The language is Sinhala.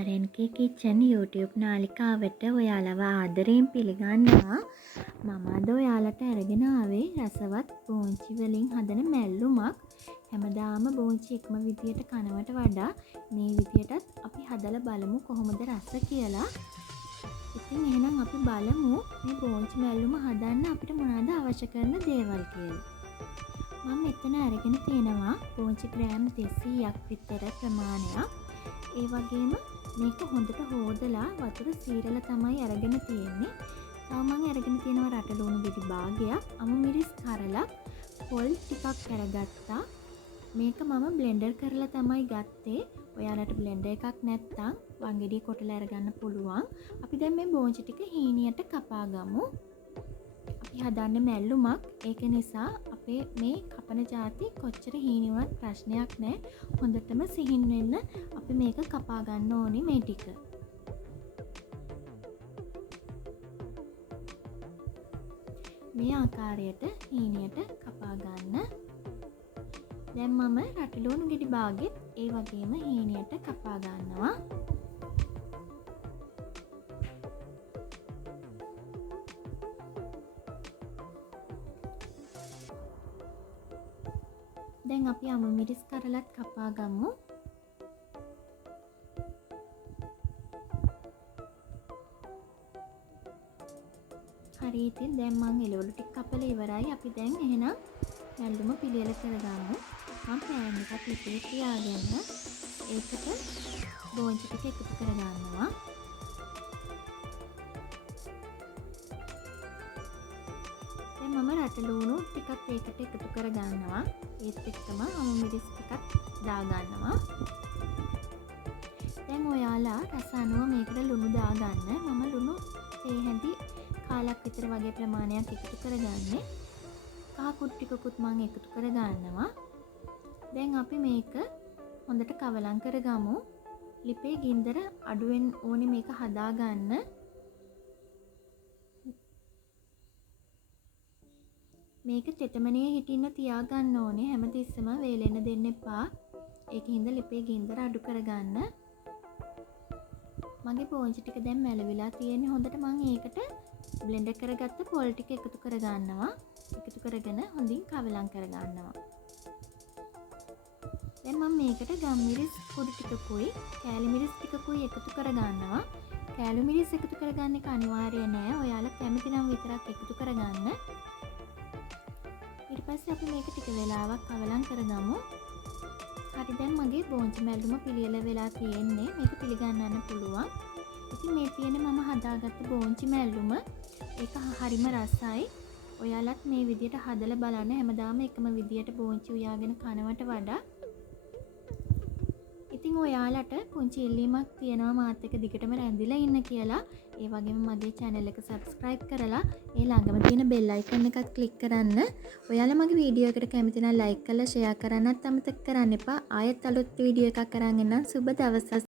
RNK Kitchen YouTube නාලිකාවට ඔයාලව ආදරයෙන් පිළිගන්නවා. මම අද ඔයාලට අරගෙන ආවේ රසවත් බෝංචි වලින් හදන මැල්ලුමක්. හැමදාම බෝංචි එකම විදියට කනවට වඩා මේ විදියටත් අපි හදලා බලමු කොහොමද රස කියලා. ඉතින් එහෙනම් අපි බලමු මේ බෝංචි මැල්ලුම හදන්න අපිට මොනවද අවශ්‍ය කරන දේවල් කියලා. මම මෙතන අරගෙන තියෙනවා බෝංචි ග්‍රෑම් 200ක් විතර ප්‍රමාණයක්. ඒ වගේම මේක හොඳට හොදලා වතුර සීරලා තමයි අරගෙන තියෙන්නේ. තව මම අරගෙන තියෙනවා රටලුණු ගෙඩි භාගයක්, අමු මිරිස් කරලක්, පොල් ටිකක් අරගත්තා. මේක මම බ්ලෙන්ඩර් කරලා තමයි ගත්තේ. ඔයාලට බ්ලෙන්ඩර් එකක් නැත්නම් වංගෙඩිය කොටලා අරගන්න පුළුවන්. අපි දැන් මේ බෝංචි ටික හීනියට කපා ගමු. අපි හදන්නේ මැල්ලුමක්. ඒක නිසා අපේ මේ කපන જાති කොච්චර හීනි වුණත් ප්‍රශ්නයක් නැහැ. හොඳටම සිහින් වෙන්න අපි මේක කපා ගන්න ඕනේ මේ ටික. මේ ආකාරයට හීනියට කපා ගන්න. දැන් මම රටලුණු ගෙඩි භාගෙත් ඒ වගේම හීනියට කපා ගන්නවා. දැන් අපි අමු මිරිස් කරලත් කපා ගමු. හරි, ඉතින් දැන් මම එළවලු ටික කපලා ඉවරයි. අපි දැන් එහෙනම් මැල්ලුම පිළියෙල කරගමු. මම පෑන් එකක් ඉතිරි තියාගෙන ඒකට බෝංචි ටික එකතු කරගන්නවා. දැන් මම රටලුණු ටිකක් ඒකට එකතු කරගන්නවා. ඒත් එක්කම අමු මිරිස් ටිකක් දාගන්නවා. දැන් ඔයාලා රස අනුව මේකට ලුණු දාගන්න. මම ලුණු හැඳි කාලක් විතර වගේ ප්‍රමාණයක් එකතු කරගන්නේ. කහ කුඩු ටිකකුත් මම එකතු කරගන්නවා. දැන් අපි මේක හොඳට කවලම් කරගමු. ලිපේ ගින්දර අඩුවෙන් ඕනේ මේක හදාගන්න. මේක තෙතමනේ හිටින්න තියාගන්න ඕනේ. හැමතිස්සෙම වේලෙන්න දෙන්න එපා. ඒකින්ද ලිපේ ගින්දර අඩු කරගන්න. මගේ බෝංචි ටික දැන් මැලවිලා තියෙන්නේ. හොඳට මම ඒකට බ්ලෙන්ඩර් කරගත්ත පොල් ටික එකතු කරගන්නවා. එකතු කරගෙන හොඳින් කවලම් කරගන්නවා. දැන් මම මේකට ගම් මිරිස් පොඩි ටිකකුයි කෑලි මිරිස් ටිකකුයි එකතු කරගන්නවා. කෑලි මිරිස් එකතු කරගන්න එක අනිවාර්ය නෑ. ඔයාලා කැමති නම් විතරක් එකතු කරගන්න. ඊට පස්සේ අපි මේක ටික වෙලාවක් කවලම් කරගමු. හරි, දැන් මගේ බෝංචි මැල්ලුම පිළියෙල වෙලා තියෙන්නේ. මේක පිළිගන්නන්න පුළුවන්. ඉතින් මේ තියෙන්නේ මම හදාගත්ත බෝංචි මැල්ලුම. ඒක හරිම රසයි. ඔයාලත් මේ විදියට හදලා බලන්න. හැමදාම එකම විදියට බෝංචි උයාගෙන කනවට වඩා. ඉතින් ඔයාලට පුංචි ඉල්ලීමක් තියෙනවා මාත් එක්ක දිගටම රැඳිලා ඉන්න කියලා. ඒ වගේම මගේ channel එක subscribe කරලා ඒ ළඟම තියෙන bell icon එකත් click කරන්න. ඔයාලා මගේ වීඩියෝ එකට කැමති නම් like කරලා share කරන්නත් අමතක කරන්න එපා. ආයෙත් අලුත් වීඩියෝ එකක් අරන් එන්නම්. සුබ දවසක්.